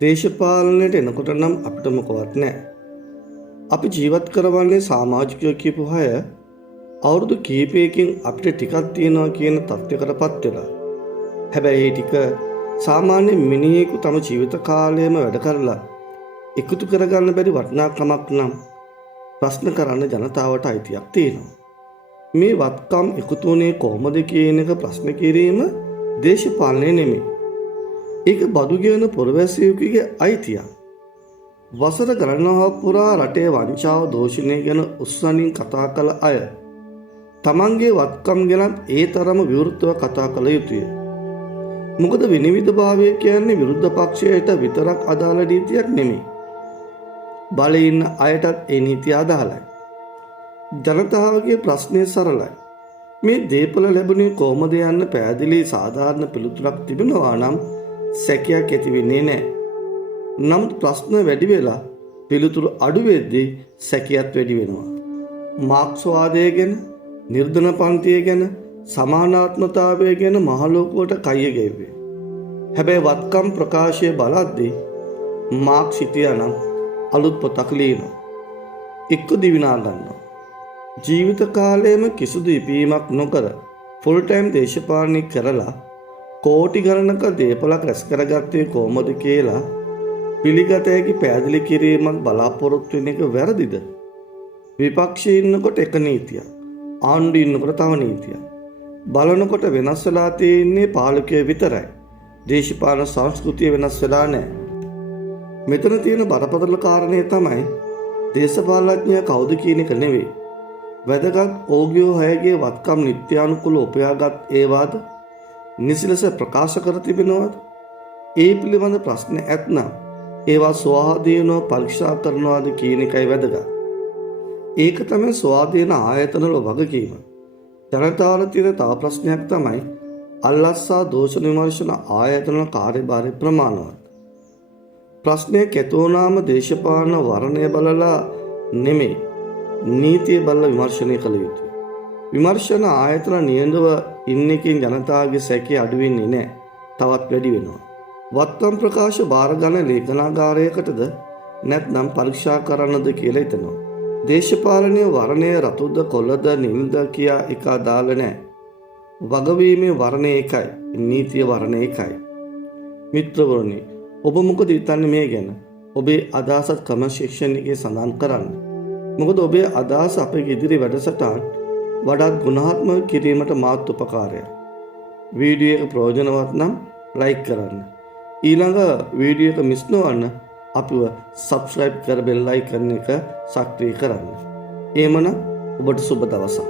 දේශපාලනයට එනකොට නම් අපිට මොකවත් නැහැ. අපි ජීවත් කරවන්නේ සමාජිකයෝ කියපු අය අවුරුදු කීපයකින් අපිට ටිකක් තියෙනවා කියන තත්ත්වයකටපත් වෙලා. හැබැයි ඒ ටික සාමාන්‍ය මිනිහෙකු තම ජීවිත කාලයම වැඩ කරලා එකතු කරගන්න බැරි වටිනාකමක් නම් ප්‍රශ්න කරන්න ජනතාවට අයිතියක් තියෙනවා. මේ වත්කම් එකතු වුණේ කොහොමද කියන එක ප්‍රශ්න කිරීම දේශපාලනය නෙමෙයි. ඒක බදු ගෙවන පුරවැසියෙකුගේ අයිතියක්. වසර ගණනාවක් පුරා රටේ වංචාව දෝෂණය ගැන උස්සනින් කතා කළ අය තමන්ගේ වත්කම් ගැනත් ඒ තරම විවෘතව කතා කළ යුතුය. මොකද විනිවිදභාවය කියන්නේ විරුද්ධ පක්ෂයට විතරක් අදාළ නීතියක් නෙමෙයි. බලේ ඉන්න අයටත් ඒ නීතිය අදාළයි. ජනතාවගේ ප්‍රශ්නය සරලයි. මේ දේපල ලැබුණේ කොහොමද යන්න පැහැදිලි සාධාරණ පිළිතුරක් තිබෙනවා නම් සැකයක් ඇති වෙන්නේ නැහැ. නමුත් ප්‍රශ්න වැඩි වෙලා පිළිතුරු අඩු වෙද්දී සැකයත් වැඩි වෙනවා. මාක්ස්වාදය ගැන, නිර්ධන පන්තිය ගැන, සමානාත්මතාවය ගැන මහලෝකුවට කය ගෙව්වේ. හැබැයි වත්කම් ප්‍රකාශය බලද්දී මාක්ස් හිටියානම් අලුත් පොතක් ලියනවා. එක්ක දිවිනා ගන්නවා. ජීවිත කාලයේම කිසිදු ඉපීමක් නොකර ෆුල් ටයිම් දේශපාලනය කරලා කෝටි ගණනක දේපලක් රැස් කරගත්තේ කොහොමද කියලා පිළිගත හැකි පැහැදිලි කිරීමක් බලාපොරොත්තු වෙන එක වැරදිද? විපක්ෂයේ ඉන්නකොට එක නීතියක්, ආණ්ඩුවේ ඉන්නකොට තව නීතියක්. බලනකොට වෙනස් වෙලා තියෙන්නේ පාලකයෝ විතරයි. දේශපාලන සංස්කෘතිය වෙනස් වෙලා නැහැ. මෙතන තියෙන බරපතල කාරණේ තමයි දේශපාලඥයා කවුද කියන එක නෙවෙයි. වැදගත් ඕගියෝ හයගේ වත්කම් නිත්‍යානුකූල උපයාගත් ඒවාද නිසිලස ප්‍රකාශ කර තිබෙනවද? ඒ පිළිබඳ ප්‍රශ්න ඇත්නම් ඒවා ස්වාධීනව පරීක්ෂා කරනවාද කියන එකයි වැදගත්. ඒක තමයි ස්වාධීන ආයතනවල වගකීම. ජනතාවට තියෙන තව ප්‍රශ්නයක් තමයි අල්ලස්සා දෝෂ විමර්ශන ආයතන කාර්යභාරය ප්‍රමාණවත්. ප්‍රශ්නයක් ඇතුණාම දේශපාලන වර්ණය බලලා නෙමෙයි නීතිය බලලා විමර්ශනය කළ යුතුයි. විමර්ශන ආයතන නියඳව ඉන්නකින් ජනතාවගේ සැකේ අඩු වෙන්නේ නැහැ. තවත් වැඩි වෙනවා. වත්කම් ප්‍රකාශ බාර ගන්න ලේඛනාගාරයකටද නැත්නම් පරීක්ෂා කරන්නද කියලා හිතනවා. දේශපාලනයේ වර්ණය රතුද කොළද නිල්ද කියා එක අදාළ නැහැ. වගවීමේ වර්ණය එකයි, නීතිය වර්ණය එකයි. මිත්‍රවරුනි, ඔබ මොකද හිතන්නේ මේ ගැන? ඔබේ අදහසත් කමෙන්ට් සෙක්ෂන් එකේ සඳහන් කරන්න. මොකද ඔබේ අදහස අපේ ඉදිරි වැඩසටහන් වඩාත් ගුණාත්මක කිරීමට මාත් උපකාරයක්. වීඩියෝ එක ප්‍රයෝජනවත් නම් ලයික් කරන්න. ඊළඟ වීඩියෝ එක මිස් නොවන්න අපිව සබ්ස්ක්‍රයිබ් කර බෙල් අයිකන් එක සක්‍රිය කරන්න. එහෙමනම් ඔබට සුබ දවසක්.